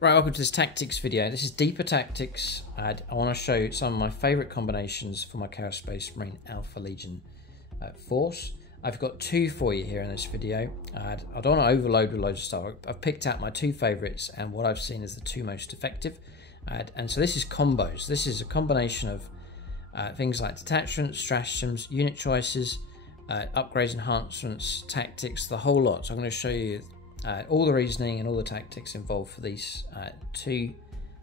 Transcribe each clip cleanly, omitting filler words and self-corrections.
Right, welcome to this tactics video. This is deeper tactics. I want to show you some of my favourite combinations for my Chaos Space Marine Alpha Legion force. I've got two for you here in this video. I don't want to overload with loads of stuff. I've picked out my two favourites and what I've seen as the two most effective. And so this is combos. This is a combination of things like detachments, stratagems, unit choices, upgrades, enhancements, tactics, the whole lot. So I'm going to show you all the reasoning and all the tactics involved for these two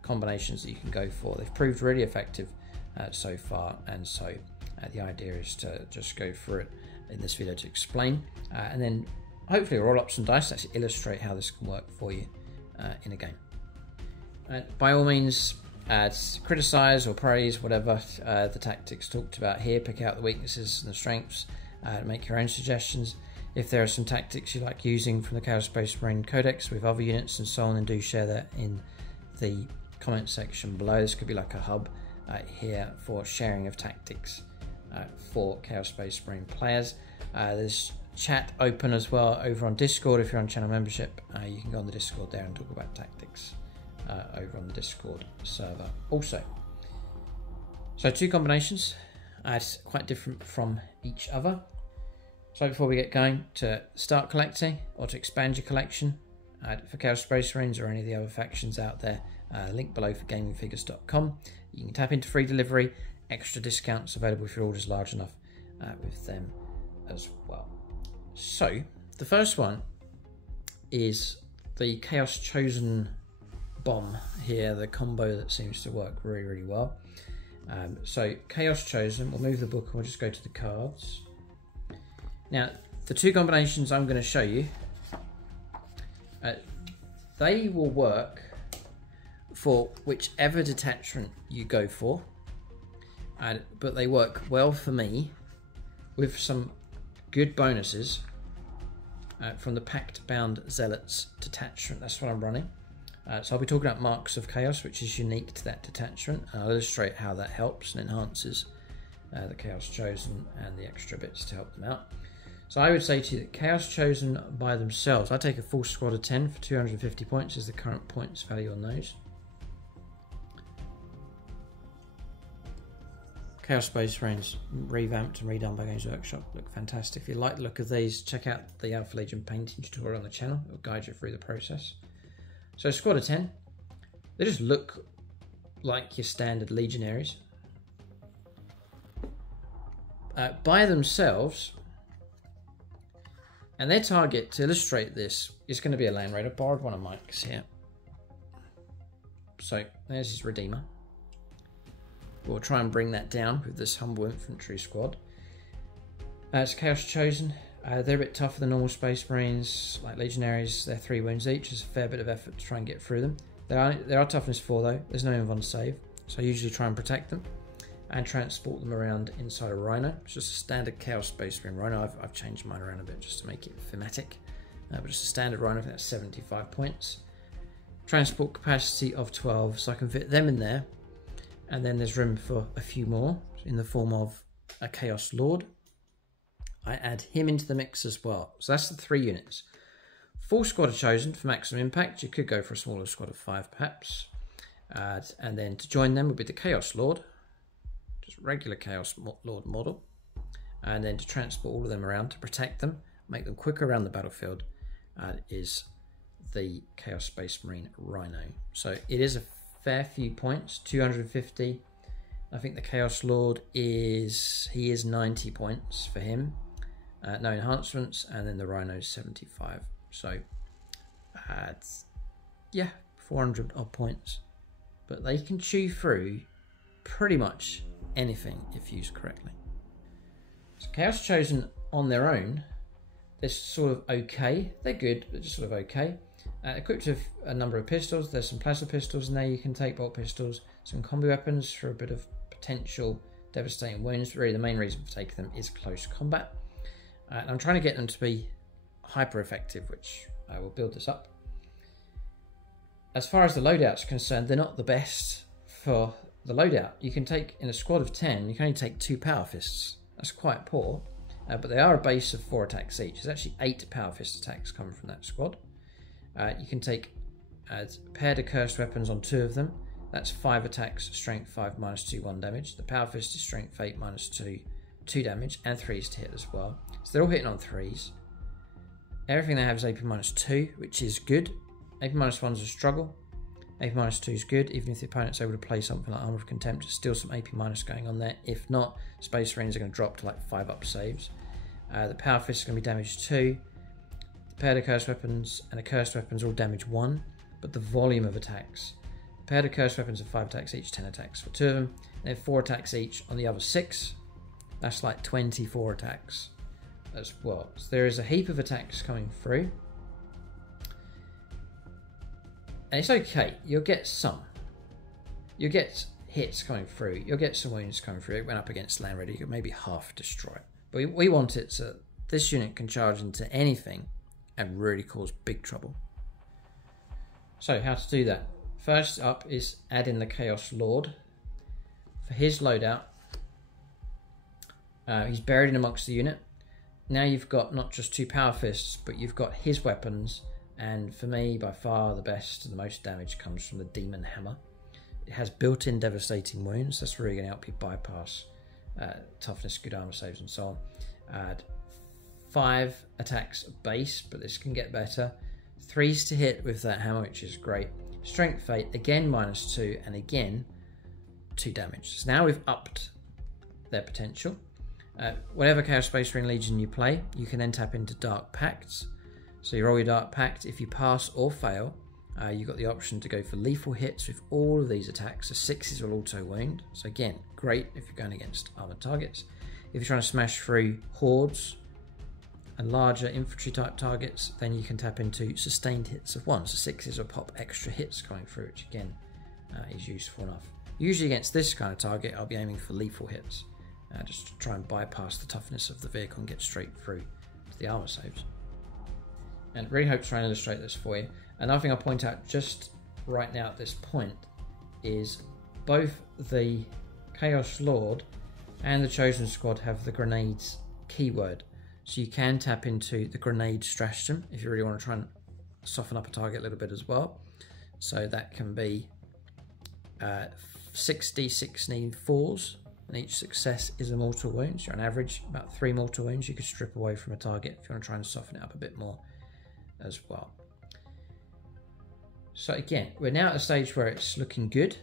combinations that you can go for. They've proved really effective so far, and so the idea is to just go through it in this video to explain, and then hopefully roll up some dice to actually illustrate how this can work for you in a game. By all means, criticize or praise whatever the tactics talked about here. Pick out the weaknesses and the strengths, make your own suggestions. If there are some tactics you like using from the Chaos Space Marine Codex with other units and so on, then do share that in the comment section below. This could be like a hub here for sharing of tactics for Chaos Space Marine players. There's chat open as well over on Discord. If you're on channel membership, you can go on the Discord there and talk about tactics over on the Discord server also. So two combinations, quite different from each other. So before we get going, to start collecting or to expand your collection for Chaos Space Marines or any of the other factions out there, link below for gamingfigures.com. You can tap into free delivery, extra discounts available if your order's large enough with them as well. So the first one is the Chaos Chosen bomb here, the combo that seems to work really, really well. So Chaos Chosen, we'll move the book and we'll just go to the cards. Now, the two combinations I'm going to show you, they will work for whichever detachment you go for, but they work well for me with some good bonuses from the Pact Bound Zealots detachment. That's what I'm running. So I'll be talking about Marks of Chaos, which is unique to that detachment, and I'll illustrate how that helps and enhances the Chaos Chosen and the extra bits to help them out. So I would say to you that Chaos Chosen by themselves, I take a full squad of 10 for 250 points is the current points value on those. Chaos Space Marines revamped and redone by Games Workshop look fantastic. If you like the look of these, check out the Alpha Legion painting tutorial on the channel. It'll guide you through the process. So squad of 10, they just look like your standard legionaries. By themselves, and their target, to illustrate this, is going to be a Land Raider. Borrowed one of Mike's here. So there's his Redeemer. We'll try and bring that down with this humble infantry squad. It's Chaos Chosen. They're a bit tougher than normal Space Marines, like Legionaries. They're 3 wounds each. There's a fair bit of effort to try and get through them. There are toughness 4 though. There's no invuln save, so I usually try and protect them and transport them around inside a Rhino. It's just a standard Chaos Space Marine Rhino. I've changed mine around a bit just to make it thematic. But just a standard Rhino, I think that's 75 points. Transport capacity of 12, so I can fit them in there. And then there's room for a few more in the form of a Chaos Lord. I add him into the mix as well. So that's the 3 units. Full squad of Chosen for maximum impact. You could go for a smaller squad of 5 perhaps. And then to join them would be the Chaos Lord. Just regular Chaos Lord model, and then to transport all of them around to protect them, make them quicker around the battlefield, is the Chaos Space Marine Rhino. So it is a fair few points, 250. I think the Chaos Lord is 90 points for him, no enhancements, and then the Rhino is 75. So yeah, 400 odd points, but they can chew through pretty much anything if used correctly. So Chaos Chosen on their own, they're sort of okay. They're good, but just sort of okay. Equipped with a number of pistols. There's some plasma pistols in there you can take, bolt pistols, some combi weapons for a bit of potential devastating wounds. But really the main reason for taking them is close combat. And I'm trying to get them to be hyper effective, which I will build this up. As far as the loadout's concerned, they're not the best for the loadout. You can take, in a squad of 10, you can only take 2 Power Fists. That's quite poor, but they are a base of 4 attacks each. There's actually 8 Power Fist attacks coming from that squad. You can take Pair the cursed weapons on 2 of them. That's 5 attacks, strength 5, -2, 1 damage. The power fist is strength 8, -2, 2 damage, and 3s to hit as well. So they're all hitting on 3s. Everything they have is AP -2, which is good. AP -1 is a struggle. AP -2 is good, even if the opponent's able to play something like Armor of Contempt. There's still some AP- going on there. If not, Space Marines are going to drop to like 5 up saves. The power fist is going to be damage 2. The pair of cursed weapons and the cursed weapons all damage 1, but the volume of attacks. The pair of cursed weapons are 5 attacks each, 10 attacks for 2 of them. They have 4 attacks each on the other 6. That's like 24 attacks as well. So there is a heap of attacks coming through. And it's okay, you'll get some. You'll get hits coming through, you'll get some wounds coming through. It went up against Land Raider, you could maybe half destroy it. But we want it so this unit can charge into anything and really cause big trouble. So how to do that? First up is add in the Chaos Lord. For his loadout, he's buried in amongst the unit. Now you've got not just 2 power fists, but you've got his weapons. And for me, by far the best, the most damage comes from the Demon Hammer. It has built-in devastating wounds. That's really going to help you bypass toughness, good armor saves, and so on. Add 5 attacks base, but this can get better. 3s to hit with that hammer, which is great. Strength 8, again -2, and again 2 damage. So now we've upped their potential. Whatever Chaos Space Marine Legion you play, you can then tap into Dark Pacts. So you roll your Dark Pact. If you pass or fail, you've got the option to go for lethal hits with all of these attacks. The 6s will auto wound. So again, great if you're going against armored targets. If you're trying to smash through hordes and larger infantry type targets, then you can tap into sustained hits of 1. So 6s will pop extra hits coming through, which again is useful enough. Usually against this kind of target, I'll be aiming for lethal hits, just to try and bypass the toughness of the vehicle and get straight through to the armor saves. And really hope to try and illustrate this for you. Another thing I'll point out just right now at this point is both the Chaos Lord and the Chosen Squad have the grenades keyword. So you can tap into the grenade stratagem if you really want to try and soften up a target a little bit as well. So that can be 6d6 need 4s, and each success is a mortal wound. So on average, about 3 mortal wounds you could strip away from a target if you want to try and soften it up a bit more as well. So again, we're now at a stage where it's looking good,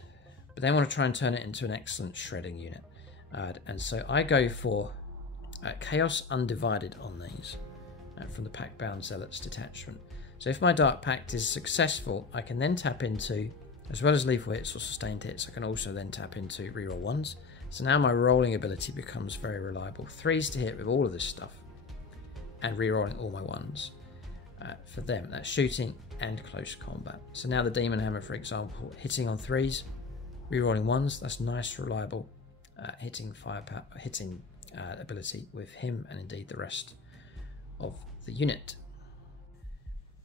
but then I want to try and turn it into an excellent shredding unit. And so I go for Chaos Undivided on these from the Pact-Bound Zealots detachment. So if my Dark Pact is successful, I can then tap into, as well as lethal hits or sustained hits, I can also then tap into reroll 1s. So now my rolling ability becomes very reliable. 3s to hit with all of this stuff and rerolling all my 1s. For them, that's shooting and close combat. So now the Demon Hammer, for example, hitting on 3s, rerolling 1s, that's nice, reliable hitting firepower, hitting ability with him and indeed the rest of the unit.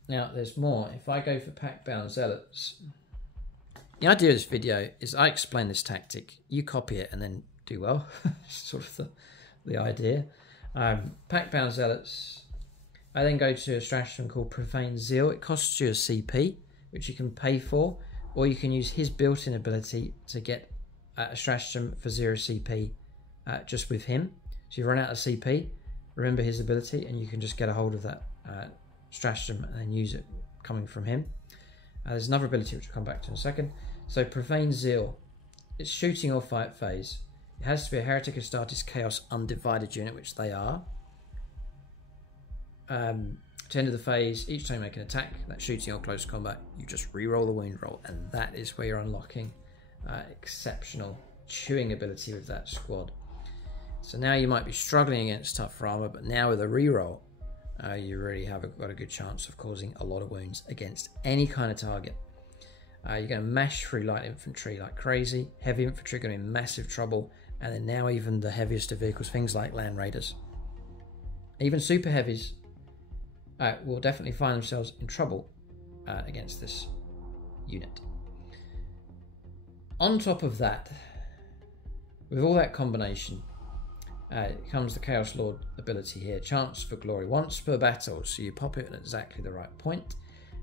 Now there's more. If I go for Pact-Bound Zealots, the idea of this video is I explain this tactic, you copy it and then do well. Sort of the idea. Pact-Bound Zealots, I then go to a stratagem called Profane Zeal. It costs you a CP, which you can pay for, or you can use his built-in ability to get a stratagem for 0 CP just with him. So you run out of CP, remember his ability, and you can just get a hold of that stratagem and then use it coming from him. There's another ability which we'll come back to in a second. So Profane Zeal, it's shooting or fight phase. It has to be a Heretic Astartes Chaos Undivided unit, which they are. To end of the phase, each time you make an attack, that shooting or close combat, you just re-roll the wound roll, and that is where you're unlocking exceptional chewing ability with that squad. So now you might be struggling against tougher armor, but now with a re-roll, you really have got a good chance of causing a lot of wounds against any kind of target. You're going to mash through light infantry like crazy. Heavy infantry are going to be in massive trouble, and then now even the heaviest of vehicles, things like Land Raiders, even super heavies, will definitely find themselves in trouble against this unit. On top of that, with all that combination, comes the Chaos Lord ability here. Chance for glory once per battle, so you pop it at exactly the right point,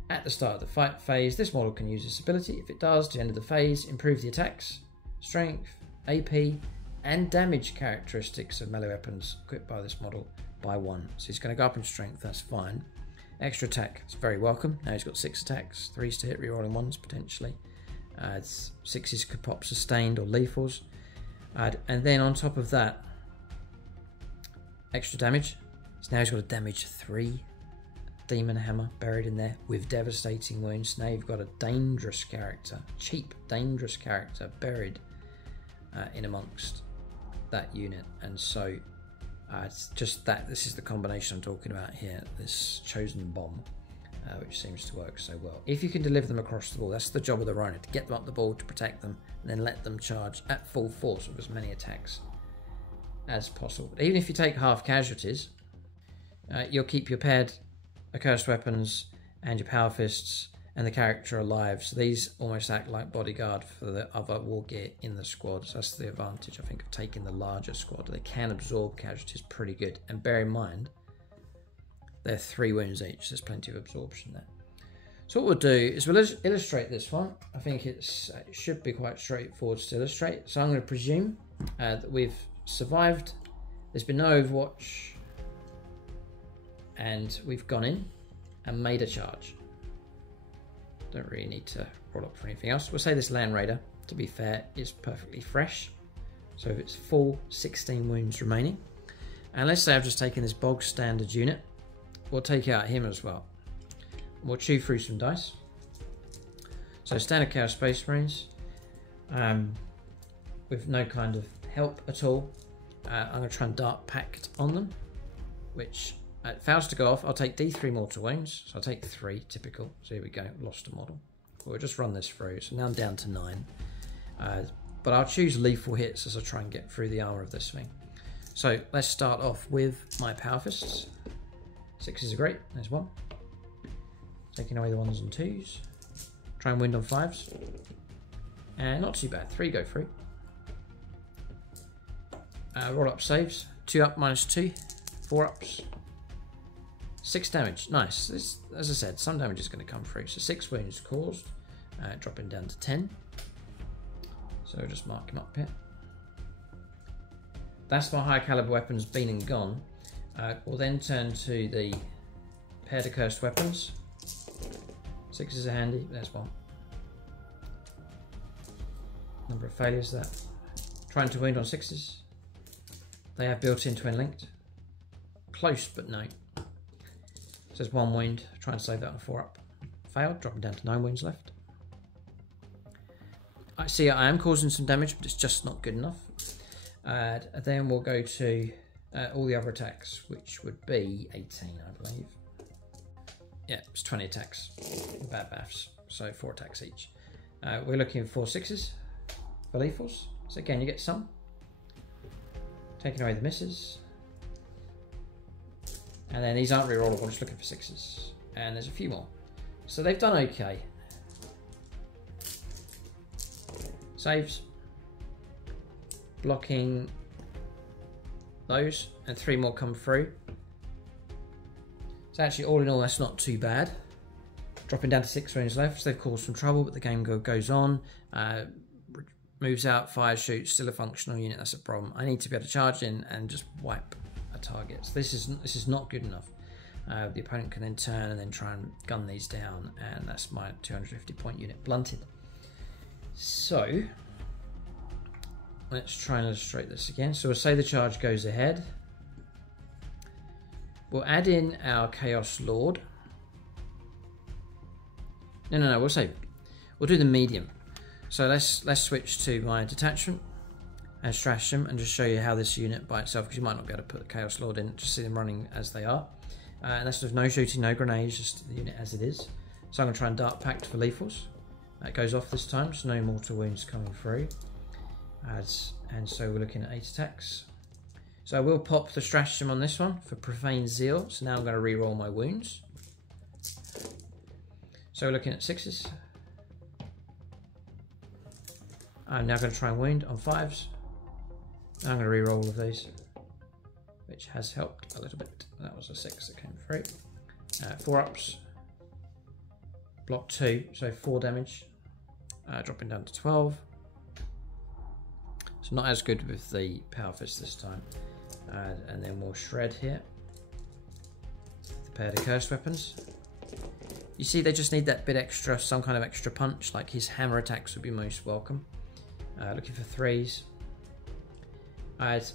At the start of the fight phase, this model can use this ability. If it does, to the end of the phase, improve the attacks, strength, AP, and damage characteristics of melee weapons equipped by this model by 1. So he's going to go up in strength, that's fine. Extra attack, it's very welcome. Now he's got 6 attacks, 3s to hit, rerolling 1s potentially. 6s could pop sustained or lethals. And then on top of that, extra damage. So now he's got a damage 3 demon hammer buried in there with devastating wounds. Now you've got a dangerous character, cheap dangerous character buried in amongst that unit. And so it's just that this is the combination I'm talking about here, this chosen bomb, which seems to work so well. If you can deliver them across the board, that's the job of the runner, to get them up the board, to protect them, and then let them charge at full force with as many attacks as possible. But even if you take half casualties, you'll keep your paired accursed weapons and your power fists and the character alive. So these almost act like bodyguard for the other war gear in the squad. So that's the advantage, I think, of taking the larger squad. They can absorb casualties pretty good. And bear in mind, they're 3 wounds each. There's plenty of absorption there. So what we'll do is we'll illustrate this one. I think it should be quite straightforward to illustrate. So I'm going to presume that we've survived. There's been no overwatch. And we've gone in and made a charge. Don't really need to roll up for anything else. We'll say this Land Raider, to be fair, is perfectly fresh. So if it's full, 16 wounds remaining. And let's say I've just taken this bog standard unit. We'll take out him as well. We'll chew through some dice. So standard Chaos Space Marines, with no kind of help at all. I'm going to try and Dark Pact on them, which fails to go off. I'll take D3 mortal wounds. So I'll take 3, typical. So here we go, lost a model. We'll just run this through. So now I'm down to 9. But I'll choose lethal hits as I try and get through the armor of this thing. So let's start off with my power fists. 6s are great, there's 1. Taking away the 1s and 2s. Try and wind on 5s. And not too bad, 3 go through. Roll up saves, 2 up minus 2, 4 ups. 6 damage, nice. This, as I said, some damage is going to come through. So 6 wounds caused, dropping down to 10. So we'll just mark him up here. That's my high caliber weapons been and gone. We'll then turn to the paired accursed weapons. 6s are handy, there's 1. Number of failures there. Trying to wound on 6s. They have built-in twin linked. Close, but no. So there's 1 wound, try and save that on 4 up. Failed, dropping down to 9 wounds left. I see I am causing some damage, but it's just not good enough. Then we'll go to all the other attacks, which would be 18, I believe. Yeah, it's 20 attacks. Bad maths. So 4 attacks each. We're looking for 6s for lethals. So again, you get some. Taking away the misses. And then these aren't rerollable, just looking for 6s. And there's a few more. So they've done okay. Saves. Blocking those. And 3 more come through. So actually, all in all, that's not too bad. Dropping down to 6 wounds left. So they've caused some trouble, but the game goes on. Moves out, fires, shoots, still a functional unit. That's a problem. I need to be able to charge in and just wipe a target. So this is not good enough. The opponent can then turn and then try and gun these down, and that's my 250 point unit blunted. So let's try and illustrate this again. So we'll say the charge goes ahead. We'll add in our Chaos Lord. No, we'll do the medium. So let's switch to my detachment and stratagem and just show you how this unit by itself, because you might not be able to put the Chaos Lord in, just see them running as they are. And that's with no shooting, no grenades, just the unit as it is. So I'm going to try and Dark Pact for lethals. That goes off this time, so no mortal wounds coming through. And so we're looking at 8 attacks. So I will pop the stratagem on this one for Profane Zeal. So now I'm going to re-roll my wounds. So we're looking at 6s. I'm now going to try and wound on 5s. I'm going to re-roll all of these, which has helped a little bit. That was a 6 that came through. 4 ups. block 2, so 4 damage, dropping down to 12. So not as good with the Power Fist this time. And then we'll shred here. The pair of cursed weapons. You see, they just need that bit extra, some kind of extra punch, like his hammer attacks would be most welcome. Looking for 3s.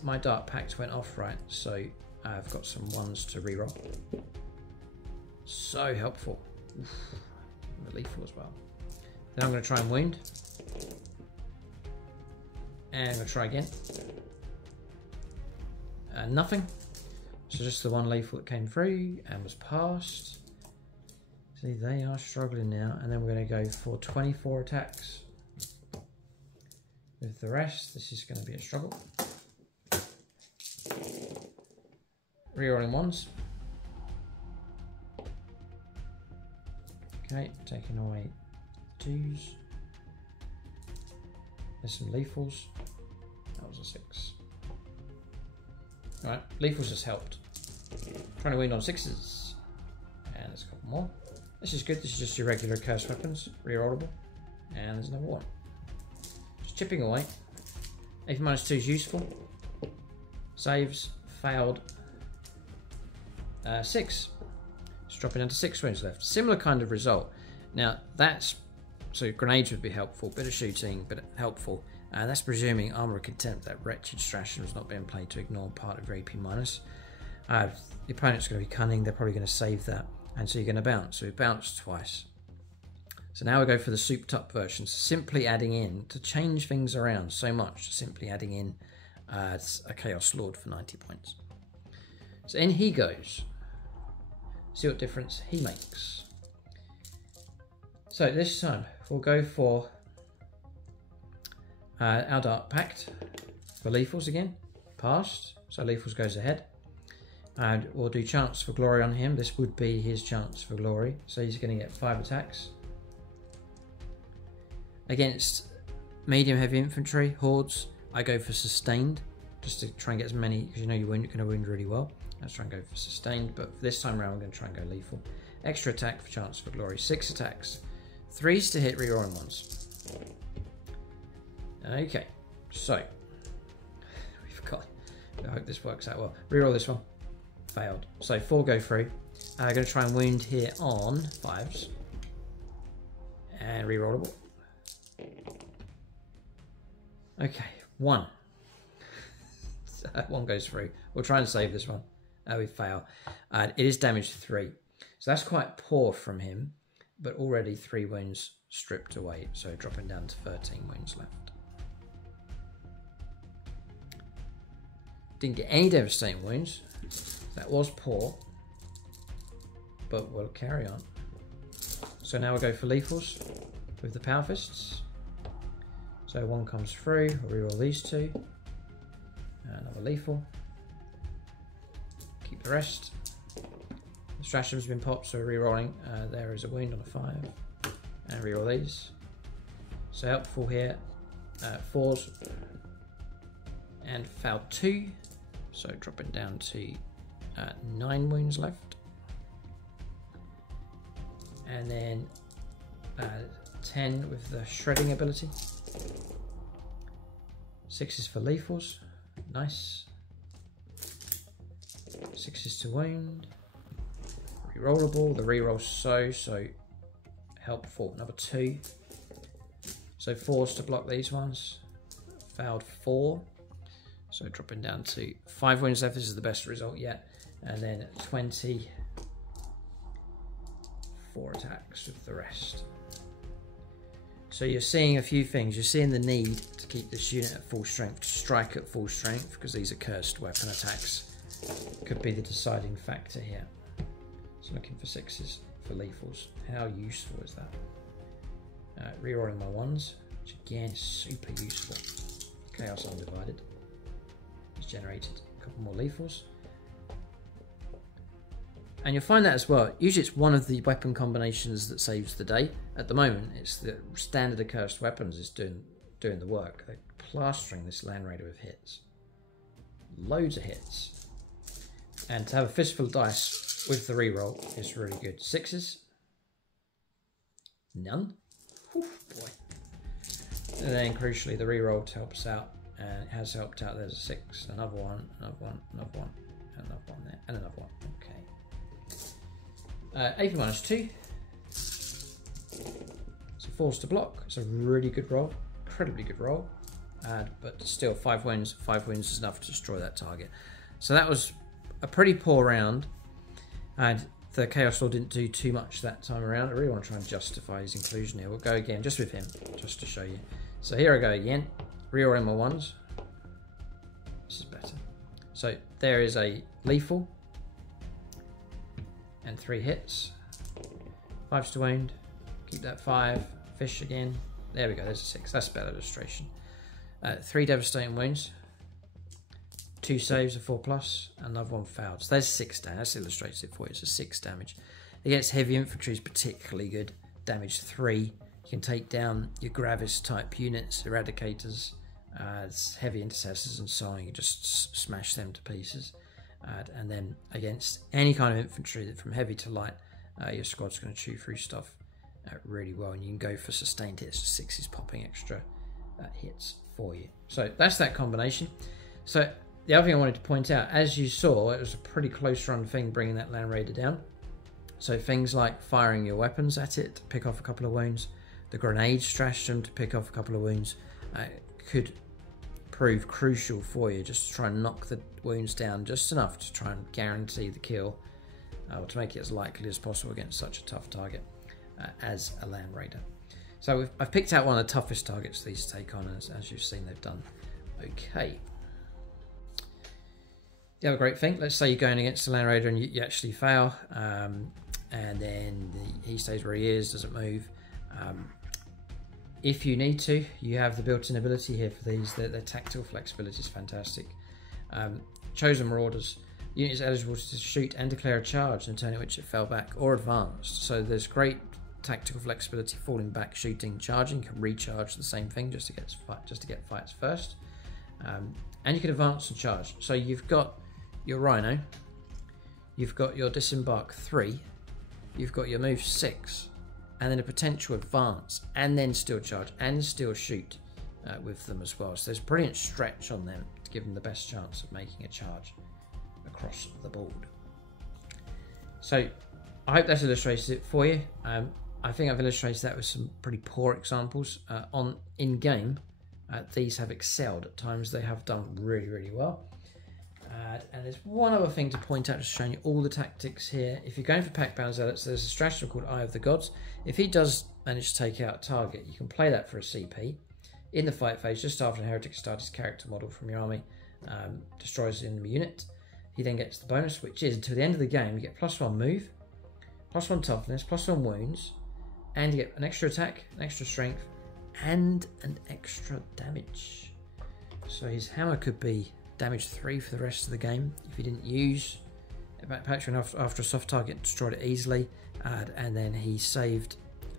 My Dark Pact went off, right, so I've got some 1s to reroll. So helpful. Oof. Lethal as well. Then I'm going to try and wound. And I'm going to try again. Nothing. So just the 1 lethal that came through and was passed. See, they are struggling now. And then we're going to go for 24 attacks. With the rest, this is going to be a struggle. Rerolling 1s. Okay, taking away 2s. There's some lethals. That was a 6. Alright, lethals just helped. Trying to wound on 6s. And there's a couple more. This is good. This is just your regular cursed weapons. Rerollable. And there's another one. Just chipping away. 8 minus 2 is useful. Saves. Failed. 6. It's dropping down to 6 wounds left. Similar kind of result. Now that's, so grenades would be helpful, bit of shooting, but helpful. That's presuming Armor of Contempt, that wretched stratagem is not being played to ignore part of your AP minus. The opponent's going to be cunning, they're probably going to save that, and so you're going to bounce. So we bounced twice. So now we go for the souped up version, simply adding in, to change things around so much, simply adding in a Chaos Lord for 90 points. So in he goes. See what difference he makes. So this time we'll go for our Dark Pact for lethals again. Passed, so lethals goes ahead. And we'll do Chance for Glory on him. This would be his Chance for Glory. So he's going to get 5 attacks. Against medium heavy infantry, hordes, I go for Sustained. Just to try and get as many, because you know you're going to wound really well. Let's try and go for Sustained, but for this time around, I'm going to try and go lethal. Extra attack for Chance for Glory. 6 attacks. 3s to hit, rerolling 1s. Okay, so we've got, I hope this works out well. Reroll this one. Failed. So 4 go through. I'm going to try and wound here on 5s. And rerollable. Okay, 1. 1 goes through. We'll try and save this one. We fail. It is damage 3. So that's quite poor from him, but already 3 wounds stripped away. So dropping down to 13 wounds left. Didn't get any devastating wounds. That was poor, but we'll carry on. So now we'll go for lethals with the Power Fists. So 1 comes through, we'll reroll these 2. Another lethal. Keep the rest. The stratagem's been popped, so we're rerolling. There is a wound on a 5. And reroll these. So helpful here. 4s. And failed 2. So dropping down to 9 wounds left. And then 10 with the shredding ability. 6s for lethals. Nice. 6s to wound. Rerollable. The reroll's so helpful. Number 2. So 4s to block these ones. Failed 4. So dropping down to 5 wounds left. This is the best result yet. And then 20. 4 attacks with the rest. So you're seeing a few things. You're seeing the need to keep this unit at full strength, to strike at full strength, because these are cursed weapon attacks. Could be the deciding factor here. So looking for 6s for lethals. How useful is that? Rerolling my 1s, which again is super useful. Chaos Undivided. It's generated a couple more lethals. And you'll find that as well. Usually it's one of the weapon combinations that saves the day. At the moment, it's the standard accursed weapons is doing the work. They're plastering this Land Raider with hits. Loads of hits. And to have a fistful of dice with the reroll is really good. 6s. None. Whew, boy. And then crucially the reroll helps out, and it has helped out. There's a 6, another one, another one, another one, another one there, and another one. Okay. AP -2. It's a force to block. It's a really good roll, incredibly good roll. But still 5 wounds. 5 wounds is enough to destroy that target. So that was a pretty poor round, and the Chaos Lord didn't do too much that time around. I really want to try and justify his inclusion here. We'll go again just with him, just to show you. So here I go again. Reroll my 1s. This is better. So there is a lethal and 3 hits. 5s to wound. Keep that 5. Fish again. There we go. There's a 6. That's a better illustration. 3 devastating wounds. 2 saves, a 4+, another 1 failed. So there's 6 damage. That illustrates it for you. It's a 6 damage. Against heavy infantry is particularly good. Damage 3. You can take down your Gravis type units, Eradicators, heavy intercessors, and so on. You just smash them to pieces. And then against any kind of infantry, from heavy to light, your squad's going to chew through stuff really well. And you can go for sustained hits, 6s popping extra hits for you. So that's that combination. So the other thing I wanted to point out, as you saw, it was a pretty close run thing bringing that Land Raider down. So things like firing your weapons at it to pick off a couple of wounds, the grenade stratagem to pick off a couple of wounds, could prove crucial for you, just to try and knock the wounds down just enough to try and guarantee the kill, or to make it as likely as possible against such a tough target as a Land Raider. So I've picked out one of the toughest targets these take on, as you've seen they've done okay. The other great thing, let's say you're going against a Land Raider and you actually fail, and then he stays where he is, doesn't move. If you need to, you have the built-in ability here for these. Their tactical flexibility is fantastic. Chosen Marauders. Unit is eligible to shoot and declare a charge in the turn in which it fell back or advanced. So there's great tactical flexibility, falling back, shooting, charging. You can recharge the same thing just to get fights first. And you can advance and charge. So you've got your Rhino, you've got your Disembark 3, you've got your move 6, and then a potential advance, and then still charge, and still shoot with them as well. So there's a brilliant stretch on them to give them the best chance of making a charge across the board. So I hope that's illustrated it for you. I think I've illustrated that with some pretty poor examples. In-game, these have excelled. At times they have done really, really well. And there's one other thing to point out, just showing you all the tactics here. If you're going for Pack Bound Zealots, there's a stratagem called Eye of the Gods. If he does manage to take out a target, you can play that for a CP. In the fight phase, just after an heretic starts his character model from your army, destroys an enemy unit. He then gets the bonus, which is until the end of the game, you get +1 move, +1 toughness, +1 wounds, and you get an extra attack, an extra strength, and an extra damage. So his hammer could be damage 3 for the rest of the game if he didn't use Patron after a soft target, destroyed it easily, and then he saved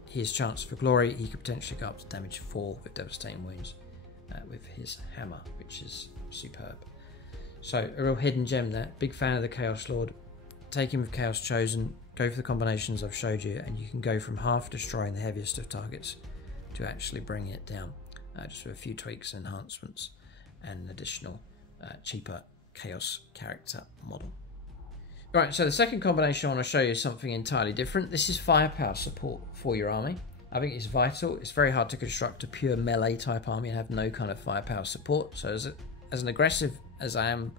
his chance for glory. He could potentially go up to damage 4 with devastating wounds with his hammer, which is superb. So a real hidden gem there. Big fan of the Chaos Lord. Take him with Chaos Chosen, go for the combinations I've showed you, and you can go from half destroying the heaviest of targets to actually bringing it down, just with a few tweaks and enhancements and an additional cheaper Chaos character model. Right, so the second combination I want to show you is something entirely different. This is firepower support for your army. I think it's vital. It's very hard to construct a pure melee type army and have no kind of firepower support. So as an aggressive as I am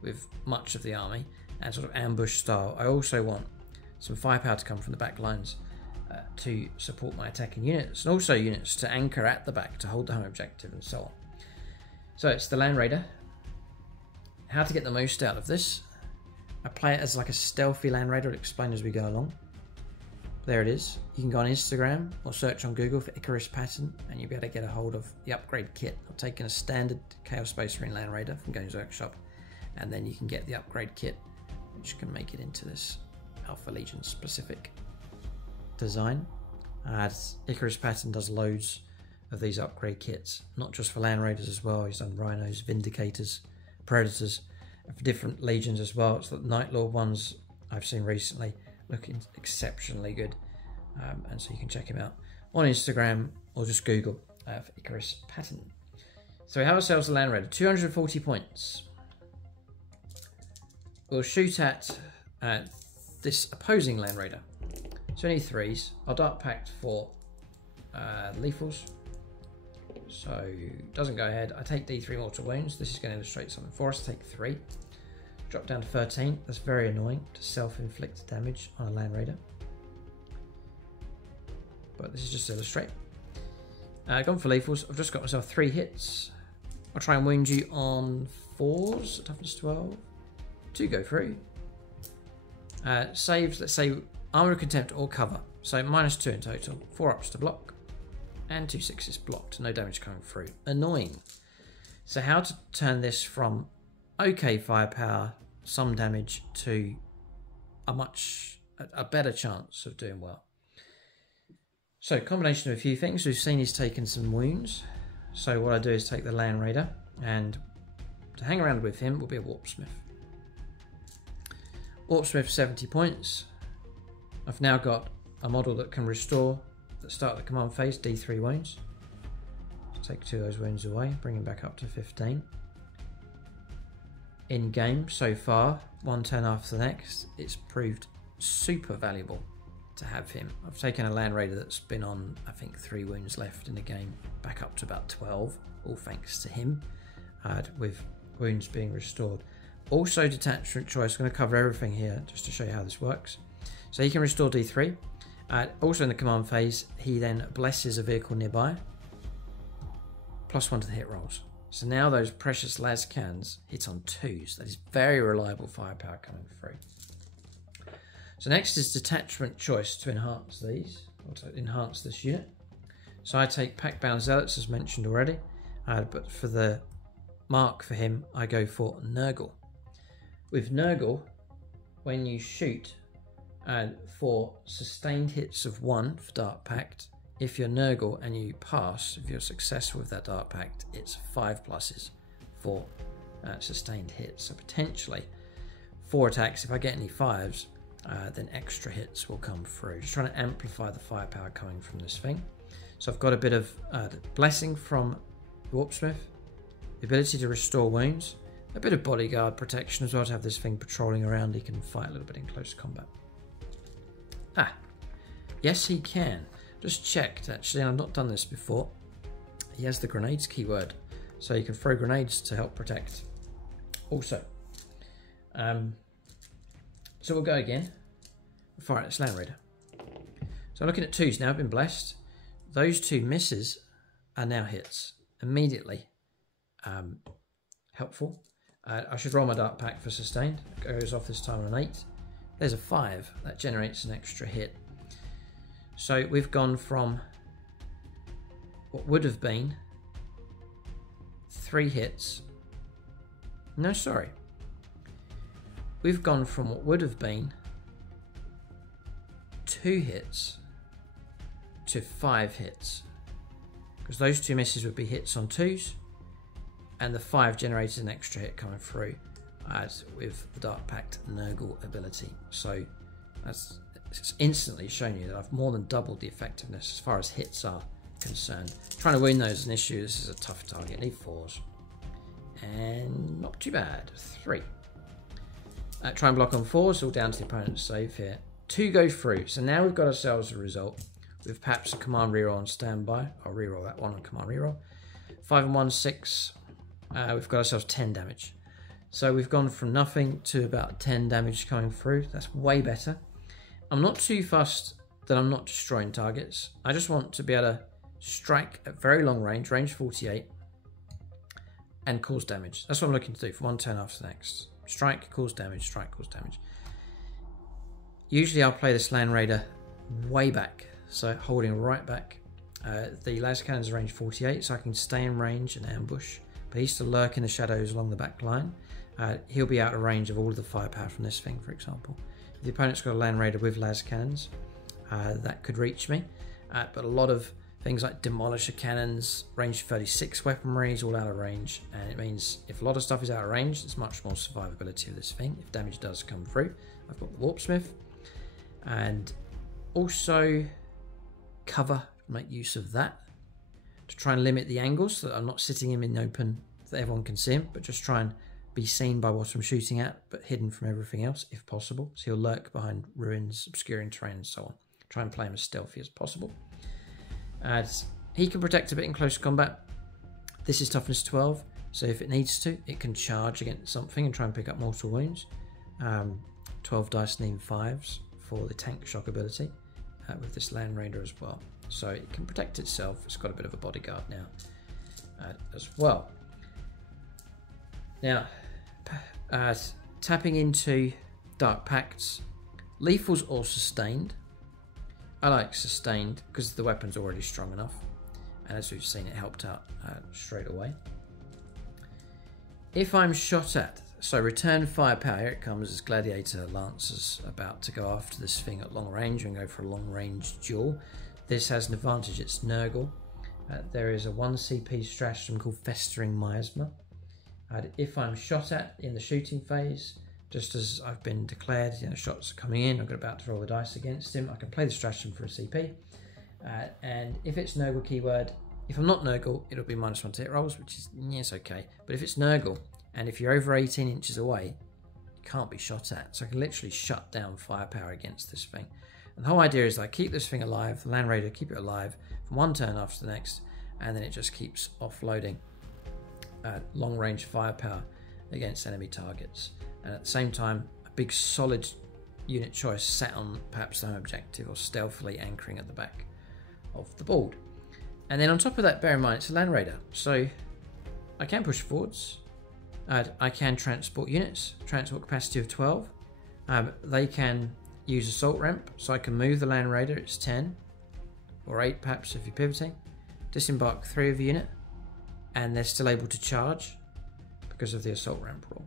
with much of the army and sort of ambush style, I also want some firepower to come from the back lines to support my attacking units, and also units to anchor at the back to hold the home objective and so on. So it's the Land Raider. How to get the most out of this? I play it as like a stealthy Land Raider. I'll explain as we go along. There it is. You can go on Instagram or search on Google for Icarus Pattern and you'll be able to get a hold of the upgrade kit. I've taken a standard Chaos Space Marine Land Raider from Games Workshop, and then you can get the upgrade kit, which can make it into this Alpha Legion specific design. Icarus Pattern does loads of these upgrade kits, not just for Land Raiders as well. He's done Rhinos, Vindicators, Predators, for different legions as well. It's the Night Lord ones I've seen recently looking exceptionally good, and so you can check him out on Instagram or just Google for Icarus Pattern. So we have ourselves a Land Raider, 240 points. We'll shoot at this opposing Land Raider. So any 3s. I'll Dark Pact for lethals. So doesn't go ahead. I take D3 mortal wounds. This is going to illustrate something for us. Take 3. Drop down to 13. That's very annoying to self-inflict damage on a Land Raider. But this is just to illustrate. Gone for lethals. I've just got myself 3 hits. I'll try and wound you on 4s, toughness 12. 2 go through. Saves, let's say armor of contempt or cover. So -2 in total. 4 ups to block. And 2 6s blocked. No damage coming through. Annoying. So how to turn this from okay firepower, some damage, to a better chance of doing well. So combination of a few things. We've seen he's taken some wounds. So what I do is take the Land Raider, and to hang around with him will be a Warpsmith. Warpsmith 70 points. I've now got a model that can restore at the start of the command phase D3 wounds. Take 2 of those wounds away, bring him back up to 15. In game so far, one turn after the next, it's proved super valuable to have him. I've taken a Land Raider that's been on, I think, 3 wounds left in the game, back up to about 12, all thanks to him, with wounds being restored. Also, detachment choice. I'm going to cover everything here just to show you how this works. So he can restore D3. Also in the command phase, he then blesses a vehicle nearby. +1 to the hit rolls. So now those precious Lascans hit on 2s. That is very reliable firepower coming through. So next is detachment choice to enhance these, or to enhance this unit. So I take Pack-Bound Zealots, as mentioned already, but for the mark for him, I go for Nurgle. With Nurgle, when you shoot for sustained hits of 1 for Dark Pact, if you're Nurgle and you pass, if you're successful with that Dark Pact, it's 5 pluses for sustained hits. So potentially 4 attacks. If I get any 5s, then extra hits will come through. Just trying to amplify the firepower coming from this thing. So I've got a bit of blessing from Warpsmith, the ability to restore wounds, a bit of bodyguard protection as well to have this thing patrolling around. He can fight a little bit in close combat. Yes he can. Just checked actually, and I've not done this before. He has the grenades keyword, so you can throw grenades to help protect. Also, so we'll go again. Fire at this Land Raider. So I'm looking at 2s now. I've been blessed. Those 2 misses are now hits immediately. Helpful. I should roll my Dark Pact for sustained. It goes off this time on an 8. There's a 5 that generates an extra hit. So we've gone from what would have been 3 hits. No, sorry. We've gone from what would have been 2 hits to 5 hits. Because those 2 misses would be hits on 2s, and the 5 generated an extra hit coming through as with the Dark Pact Nurgle ability. So that's instantly shown you that I've more than doubled the effectiveness as far as hits are concerned. Trying to win those is an issue. This is a tough target. Need 4s. And not too bad. 3. Try and block on 4s, all down to the opponent's save here. 2 go through. So now we've got ourselves a result with perhaps a command reroll on standby. I'll reroll that one on command reroll. 5 and 1, 6. We've got ourselves 10 damage. So we've gone from nothing to about 10 damage coming through. That's way better. I'm not too fussed that I'm not destroying targets. I just want to be able to strike at very long range, range 48, and cause damage. That's what I'm looking to do for 1 turn after the next. Strike, cause damage, strike, cause damage. Usually I'll play this Land Raider way back, so holding right back. The laser cannon's range 48, so I can stay in range and ambush, but he used to lurk in the shadows along the back line. He'll be out of range of all of the firepower from this thing, for example. If the opponent's got a Land Raider with las cannons, that could reach me, but a lot of things like Demolisher cannons, range 36 weaponry is all out of range, and it means if a lot of stuff is out of range, there's much more survivability of this thing if damage does come through. I've got the Warpsmith, and also cover make use of that to try and limit the angles so that I'm not sitting him in open that everyone can see him, but just try and be seen by what I'm shooting at, but hidden from everything else if possible. So he'll lurk behind ruins, obscuring terrain and so on. Try and play him as stealthy as possible. As he can protect a bit in close combat. This is toughness 12, so if it needs to, it can charge against something and try and pick up mortal wounds. 12 dice neem 5s for the tank shock ability with this Land Raider as well. So it can protect itself. It's got a bit of a bodyguard now as well. Now, tapping into Dark Pacts, lethals or sustained. I like sustained because the weapon's already strong enough, and as we've seen, it helped out straight away. If I'm shot at, so return firepower, here it comes as Gladiator Lancers about to go after this thing at long range and go for a long range duel. This has an advantage, it's Nurgle. There is a 1 CP stratagem called Festering Miasma. If I'm shot at in the shooting phase, just as I've been declared, shots are coming in, I'm about to roll the dice against him, I can play the stratagem for a CP. And if it's Nurgle keyword, if I'm not Nurgle, it'll be -1 to hit rolls, which is, yes, okay. But if it's Nurgle, and if you're over 18 inches away, you can't be shot at. So I can literally shut down firepower against this thing. And the whole idea is that I keep this thing alive, the Land Raider, keep it alive from one turn after the next, and then it just keeps offloading long range firepower against enemy targets. And at the same time, a big solid unit choice sat on perhaps some objective or stealthily anchoring at the back of the board. And then on top of that, bear in mind it's a Land Raider, so I can push forwards. I can transport units, transport capacity of 12. They can use assault ramp, so I can move the Land Raider, it's 10 or 8 perhaps if you're pivoting. Disembark 3 of the unit, and they're still able to charge because of the assault ramp rule.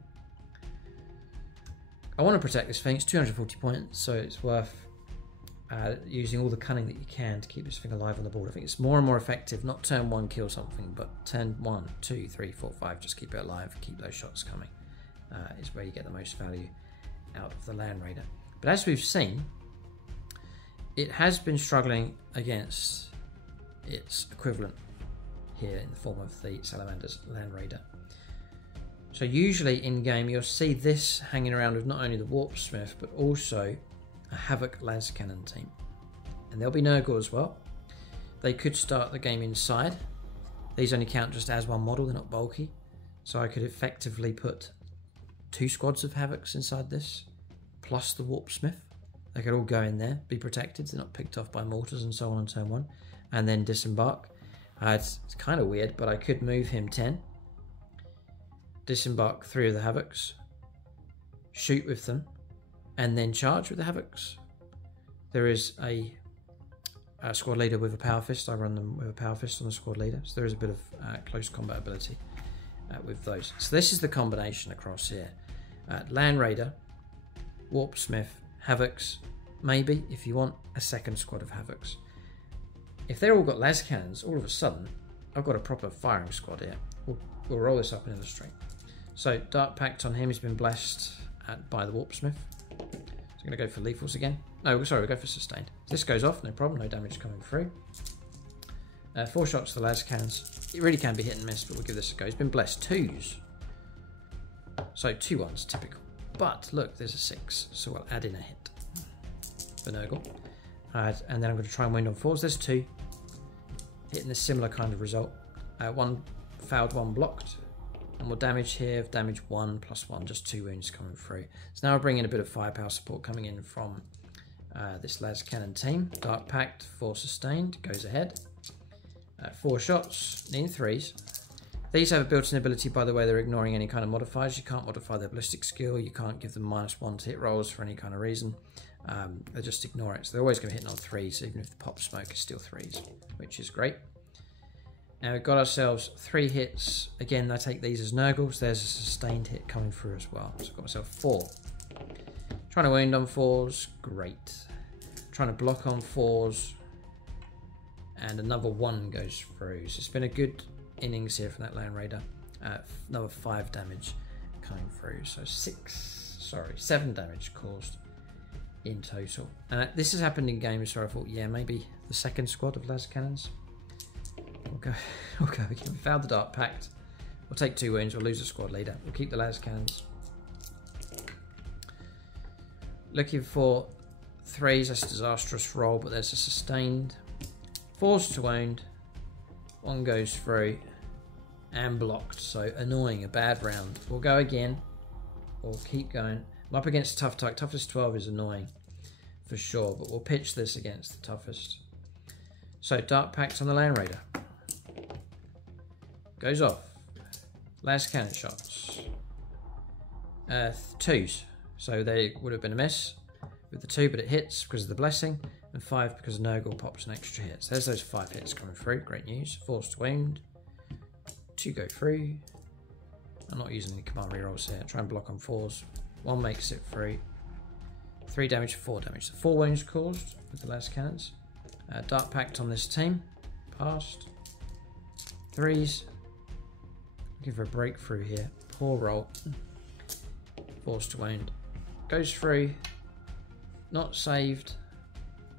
I want to protect this thing, it's 240 points, so it's worth using all the cunning that you can to keep this thing alive on the board. I think it's more and more effective, not turn 1 kill something, but turn 1, 2, 3, 4, 5, just keep it alive, keep those shots coming, is where you get the most value out of the Land Raider. But as we've seen, it has been struggling against its equivalent here in the form of the Salamander's Land Raider. So usually in game you'll see this hanging around with not only the Warpsmith but also a Havoc Las Cannon team, and there'll be Nurgle as well. They could start the game inside. These only count just as one model, they're not bulky, so I could effectively put 2 squads of Havocs inside this plus the Warpsmith. They could all go in there, be protected, they're not picked off by mortars and so on turn 1, and then disembark. It's kind of weird, but I could move him 10, disembark 3 of the Havocs, shoot with them, and then charge with the Havocs. There is a squad leader with a power fist. I run them with a power fist on the squad leader, so there is a bit of close combat ability with those. So this is the combination across here. Land Raider, Warpsmith, Havocs, maybe if you want a second squad of Havocs. If they're all got las cannons, all of a sudden I've got a proper firing squad here. We'll roll this up and illustrate. So Dark Pact on him has been blessed by the Warpsmith. So I'm going to go for lethals again. No, sorry, we'll go for sustained. This goes off, no problem, no damage coming through. 4 shots to the las cannons. It really can be hit and miss, but we'll give this a go. He's been blessed 2s. So 2 1s, typical. But look, there's a 6, so we'll add in a hit for Nurgle. And then I'm going to try and wound on 4s. There's 2. Hitting a similar kind of result. 1 fouled, 1 blocked. And we'll damage here, damage 1 plus 1, just 2 wounds coming through. So now I'll bring in a bit of firepower support coming in from this las cannon team. Dark Pact for sustained, goes ahead. 4 shots, needing 3s. These have a built-in ability, by the way, they're ignoring any kind of modifiers. You can't modify their ballistic skill, you can't give them -1 to hit rolls for any kind of reason. They just ignore it, so they're always going to hit on 3s, even if the pop smoke is still 3s, which is great. Now we've got ourselves 3 hits. Again, I take these as Nurgles. There's a sustained hit coming through as well. So I've got myself 4. Trying to wound on 4s, great. Trying to block on 4s, and another 1 goes through. So it's been a good innings here from that Land Raider. Another 5 damage coming through. So 7 damage caused in total. This has happened in games where I thought, yeah, maybe the second squad of las cannons. We'll go again. We failed the Dark Pact. We'll take 2 wounds. We'll lose the squad leader. We'll keep the las cannons. Looking for 3s. That's a disastrous roll, but there's a sustained. 4s to wound. 1 goes through and blocked. So annoying. A bad round. We'll go again. We'll keep going. I'm up against tough target. Toughest 12 is annoying for sure, but we'll pitch this against the toughest. So Dark Pact on the Land Raider. Goes off. Last cannon shots. 2s. So they would have been a miss with the 2, but it hits because of the blessing, and 5 because Nurgle pops an extra hit. So there's those 5 hits coming through. Great news. 4s to wound. 2 go through. I'm not using any command rerolls here. Try and block on 4s. 1 makes it through. 3 damage, 4 damage. So 4 wounds caused with the last cannons. Dark Pact on this team. Passed. 3s. Looking for a breakthrough here. Poor roll. 4s to wound. Goes through. Not saved.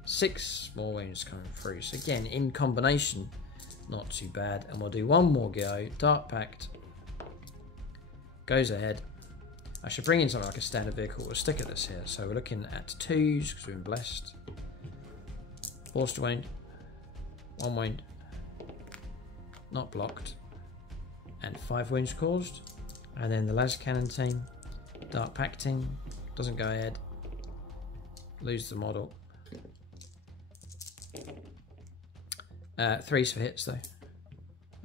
6 more wounds coming through. So again, in combination, not too bad. And we'll do 1 more go. Dark Pact. Goes ahead. I should bring in something like a standard vehicle. We'll stick at this here. So we're looking at 2s because we've been blessed. 4s to wound. 1 wound. Not blocked. And 5 wounds caused. And then the las cannon team. Dark Pacting. Doesn't go ahead. Lose the model. 3s for hits though.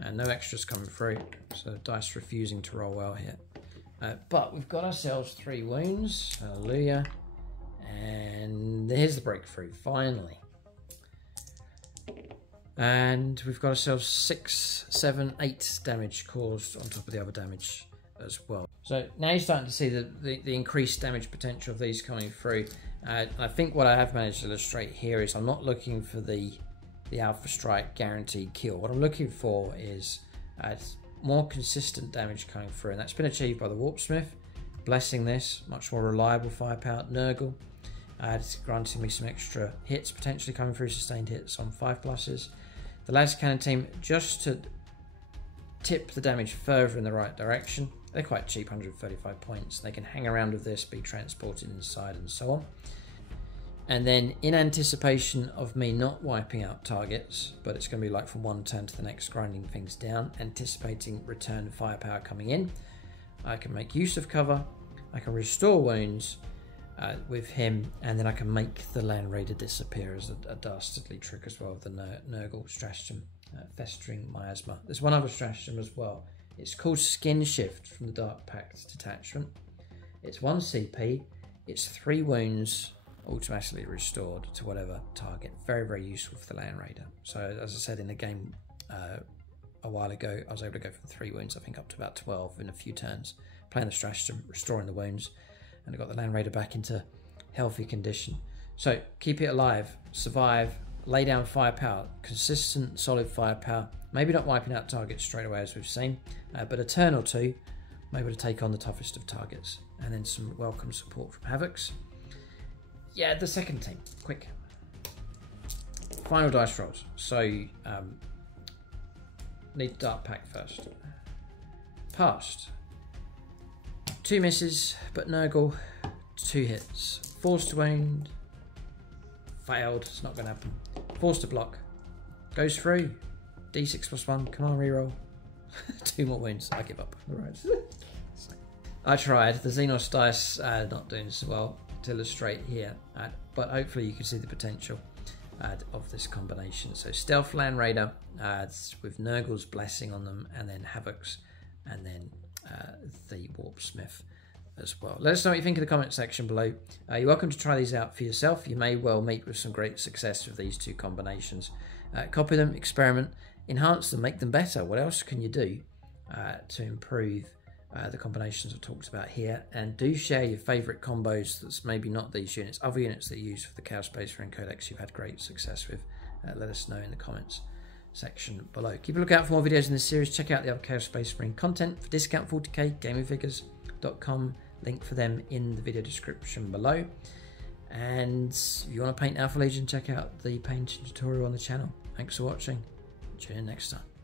And no extras coming through. So dice refusing to roll well here. But we've got ourselves 3 wounds. Hallelujah. And here's the breakthrough, finally. And we've got ourselves 6, 7, 8 damage caused on top of the other damage as well. So now you're starting to see the increased damage potential of these coming through. I think what I have managed to illustrate here is I'm not looking for the Alpha Strike guaranteed kill. What I'm looking for is more consistent damage coming through, and that's been achieved by the Warpsmith, blessing this, much more reliable firepower. Nurgle, it's granting me some extra hits, potentially coming through, sustained hits on 5+. The las cannon team, just to tip the damage further in the right direction. They're quite cheap, 135 points. They can hang around with this, be transported inside and so on. And then in anticipation of me not wiping out targets, but it's going to be like from one turn to the next, grinding things down, anticipating return firepower coming in, I can make use of cover, I can restore wounds with him, and then I can make the Land Raider disappear as a dastardly trick as well with the Nurgle stratagem, Festering Miasma. There's one other stratagem as well. It's called Skin Shift from the Dark Pact detachment. It's 1 CP, it's 3 wounds, automatically restored to whatever target. Very, very useful for the Land Raider. So as I said in the game a while ago, I was able to go from 3 wounds, I think, up to about 12 in a few turns, playing the stratagem, restoring the wounds, and I got the Land Raider back into healthy condition. So keep it alive, survive, lay down firepower, consistent, solid firepower, maybe not wiping out targets straight away as we've seen, but a turn or 2, I'm able to take on the toughest of targets, and then some welcome support from Havocs. Yeah, the second team, quick. Final dice rolls. So, need Dark Pact first. Passed. 2 misses, but Nurgle, 2 hits. 4s to wound. Failed, it's not going to happen. 4s to block. Goes through. D6+1, come on, reroll. 2 more wounds, I give up. Right. I tried. The Xenos dice not doing so well to illustrate here, but hopefully you can see the potential of this combination. So Stealth Land Raider with Nurgle's blessing on them, and then Havocs, and then the Warpsmith as well. Let us know what you think in the comment section below. You're welcome to try these out for yourself. You may well meet with some great success with these 2 combinations. Copy them, experiment, enhance them, make them better. What else can you do to improve the combinations I've talked about here? And do share your favourite combos that's maybe not these units, other units that you use for the Chaos Space Marine Codex you've had great success with. Let us know in the comments section below. Keep a lookout for more videos in this series. Check out the other Chaos Space Marine content for discount 40k, gamingfigures.com, link for them in the video description below. And if you want to paint Alpha Legion, check out the painting tutorial on the channel. Thanks for watching. Tune in next time.